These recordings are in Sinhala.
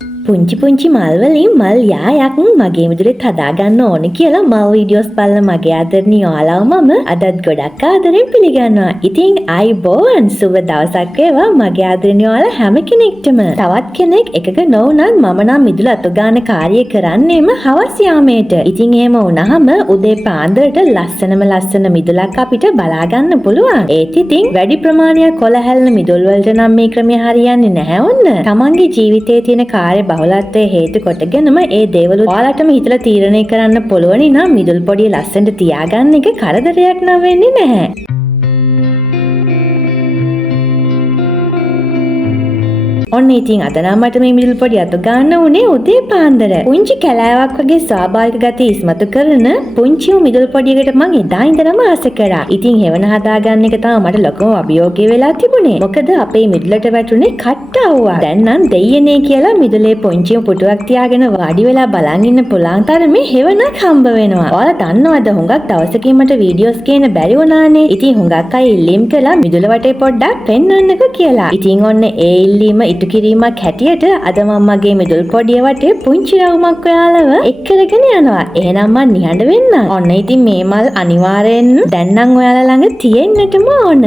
පුංචි පුංචි මල් වලින් මල් යායක් මගේ මිදුලෙත් හදාගන්න ඕන කියලා මල් වීඩියෝස් බලන මගේ ආදරණීය ඔයාලව මම අදත් ගොඩක් ආදරෙන් පිළිගන්නවා. ඉතින් ආයිබෝවන් සුබ දවසක් වේවා මගේ ආදරණීය ඔයාලා හැම කෙනෙක්ටම. තවත් කෙනෙක් එකක නොවුනත් මම නම් මිදුල අතු ගන්න කාර්යය කරන්නේම හවස් යාමේට. ඉතින් එහෙම වුණාම උදේ පාන්දරට ලස්සන මිදුලක් අපිට බලා ගන්න පුළුවන්. ඒත් ඉතින් වැඩි ප්‍රමාණයක් කොළ හැලෙන මිදුල් වලට නම් මේ ක්‍රමය හරියන්නේ නැහැ ඔන්න. තමන්ගේ ජීවිතයේ තියෙන කාර්ය බහුලත්වයේ හේතු කොටගෙනම ඒ දේවල් ඔයාලටම හිතලා තීරණය කරන්න පුළුවන් නම් මිදුල් පොඩිය ලස්සනට තියාගන්න එක කරදරයක් නම් වෙන්නේ නැහැ. ඔන්න ඉතින් අද නම් මට මේ මිදුල් පොඩි අතු ගන්න උනේ උදේ පාන්දර. පුංචි කැලෑවක් වගේ ස්වාභාවික ගති ඉස්මතු කරන පුංචි මිදුල් පොඩියකට මං එදා ඉඳලම ආස කරා. ඉතින් හෙවන හදාගන්න එක තමයි මට ලොකම අභියෝගය වෙලා තිබුණේ. මොකද අපේ මිදුලට වැටුනේ කට්ටවුවා. දැන් නම් දෙයියනේ කියලා මිදුලේ පුංචිම පුටුවක් තියාගෙන වාඩි වෙලා බලන් ඉන්න පුළුවන් තරමේ හෙවණක් හම්බ වෙනවා. ඔයාලා දන්නවද හුඟක් දවසකින් මට වීඩියෝස් කියන බැරි වුණානේ. ඉතින් හුඟක් අය ඉල්ලීම් කළා මිදුල වටේ පොඩ්ඩක් පෙන්වන්නකෝ කියලා. ඉතින් ඔන්න ඒ ඉල්ලීම ඉටු කිරීමක් හැටියට අද මම මගේ මිදුල් පොඩිය වටේ පුංචි රවුමක් ඔයාලව එක් කරගෙන යනවා. එහෙනම් මම නිහඬ වෙන්නම්. ඔන්න ඉතින් මේ මල් අනිවාර්යෙන් දැන් නම් ඔයාලා ළඟ තියෙන්නටම ඕන.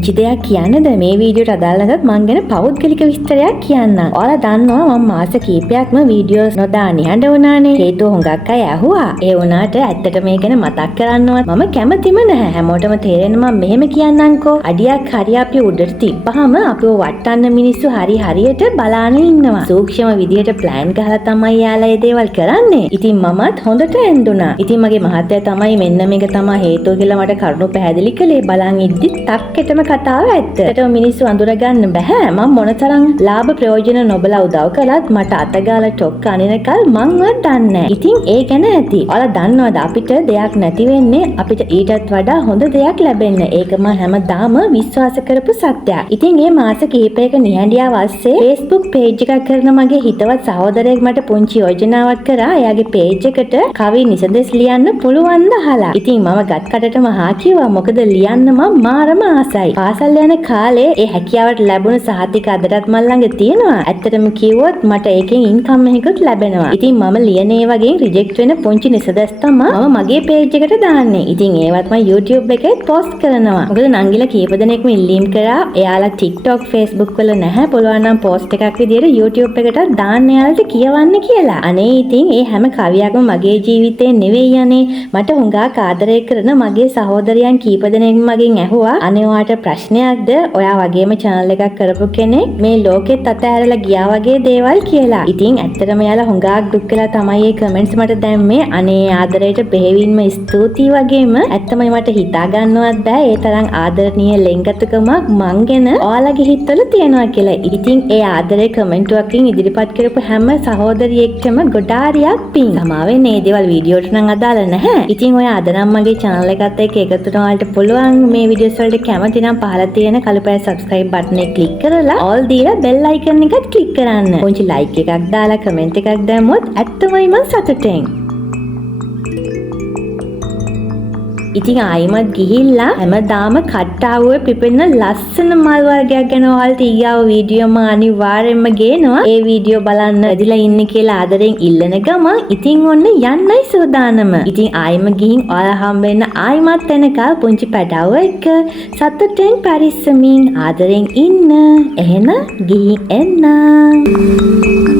පුංචි දෙයක් කියන්නද මේ වීඩියෝට අදාළ නැත්නම් මං ගැන පෞද්ගලික විස්තරයක් කියන්නම්. ඔයාලා දන්නවා මම මාස කීපයක්ම වීඩියෝස් නොදා නිහඬ වුණානේ. හේතුව හුඟක් අය ඇහුවා. ඒ වුණාට ඇත්තට මේ ගැන මතක් කරන්නවත් මම කැමතිම නැහැ. හැමෝටම තේරෙන්න මම මෙහෙම කියන්නම්කෝ. අඩියක් හරි අපි උඩට තිබ්බහම අපිව වටන්න මිනිස්සු හරියට බලාන ඉන්නවා. සූක්ෂම විදියට ප්ලෑන් ගහලා තමයි යාලා මේ දේවල් කරන්නේ. ඉතින් මමත් හොඳට ඇඳුනා. ඉතින් මගේ මහත්තයා තමයි මෙන්න මේක තමයි හේතුව කියලා මට කරුණු පැහැදිලි කළේ. බලන් ඉද්දි ටක්කෙටම කතාව ඇත්ත. ඒකට මිනිස්සු අඳුරගන්න බෑ. මම මොනතරම් ලාභ ප්‍රයෝජන නොබලා උදව් කළත් මට අතගාලා ටොක් අනිනකල් මංවත් දන්නේ නැහැ. ඉතින් ඒ ගැන ඇති. ඔයාලා දන්නවද අපිට දෙයක් නැති වෙන්නේ අපිට ඊටත් වඩා හොඳ දෙයක් ලැබෙන්න. ඒක මම හැමදාම විශ්වාස කරපු සත්‍යයක්. ඉතින් මේ මාස කිහිපයක නිහඬියාව ASCII Facebook page එකක් කරන මගේ හිතවත් සහෝදරයෙක් මට පුංචි යෝජනාවක් කරා. එයාගේ page එකට කවි නිසඳස් ලියන්න පුළුවන් ද අහලා. ඉතින් මම ගත් කටටම හා කිව්වා. මොකද ලියන්න මම මාරම ආසයි. පාසල් යන කාලේ ඒ හැකියාවට ලැබුණ සහතික අදටත් මල් ළඟ තියෙනවා. ඇත්තටම කිව්වොත් මට ඒකෙන් ඉන්කම් එකකුත් ලැබෙනවා. ඉතින් මම ලියන ඒ වගේ රිජෙක්ට් වෙන පුංචි නිසඳස් තමයි මම මගේ page එකට දාන්නේ. ඉතින් ඒවත් මම YouTube එකේ post කරනවා. මොකද නංගිලා කීප දෙනෙක්ම ඉල්ලීම් කරා එයාලා TikTok Facebook වල නැහැ. පුළුවන් නම් post එකක් විදියට YouTube එකට දාන්න යාලට කියවන්න කියලා. අනේ ඉතින් ඒ හැම කවියක්ම මගේ ජීවිතේ නෙවෙයි යන්නේ. මට හුඟක් ආදරය කරන මගේ සහෝදරයන් කීප දෙනෙක් මගෙන් ඇහුවා අනේ ඔයාට ප්‍රශ්නයක්ද? ඔයා වගේම channel එකක් කරපු කෙනෙක් මේ ලෝකෙත් අතහැරලා ගියා වගේ දේවල් කියලා. ඉතින් ඇත්තටම යාලා හුඟක් දුක් වෙලා තමයි මේ comments මට දැම්මේ. අනේ ආදරයට බෙහෙවින්ම ස්තුතියි වගේම ඇත්තමයි මට හිතා ගන්නවත් බෑ ඒ තරම් ආදරණීය ලෙන්ගතුකමක් මං ගැන ඔයාලගේ හිතවල තියෙනවා කියලා. ඉතින් ඒ ආදරේ කමෙන්ටුවකින් ඉදිරිපත් කරපු හැම සහෝදරියෙක්ටම ගොඩාරියක් පිං. සමාවෙන්න මේ දේවල් වීඩියෝට නම් අදාළ නැහැ. ඉතින් ඔය අද නම් මගේ channel එකත් එක්ක එකතු වෙන ඔයාලට පුළුවන් මේ වීඩියෝස් වලට කැමති නම් පහළ තියෙන කළු පාට subscribe button එක click කරලා all දීලා bell icon එකත් click කරන්න. පුංචි like එකක් දාලා comment එකක් දැම්මොත් ඇත්තමයි මං සතුටින්. ඉතින් ආයිමත් ගිහිල්ලා හැමදාම කට්ටාවුවේ පිපෙන ලස්සන මල් වර්ගයක් ගැන ඔයාලට ඊගාව වීඩියෝ මම අනිවාර්යෙන්ම ගේනවා. ඒ වීඩියෝ බලන්න ඇදිලා ඉන්නේ කියලා ආදරෙන් ඉල්ලන ගමන් ඉතින් ඔන්න යන්නයි සූදානම. ඉතින් ආයිම ගිහින් ඔයාලා හම්බෙන්න ආයිමත් එනකල් පුංචි පැටවුව එක්ක සතුටෙන් පරිස්සමින් ආදරෙන් ඉන්න. එහෙනම් ගිහින් එන්න.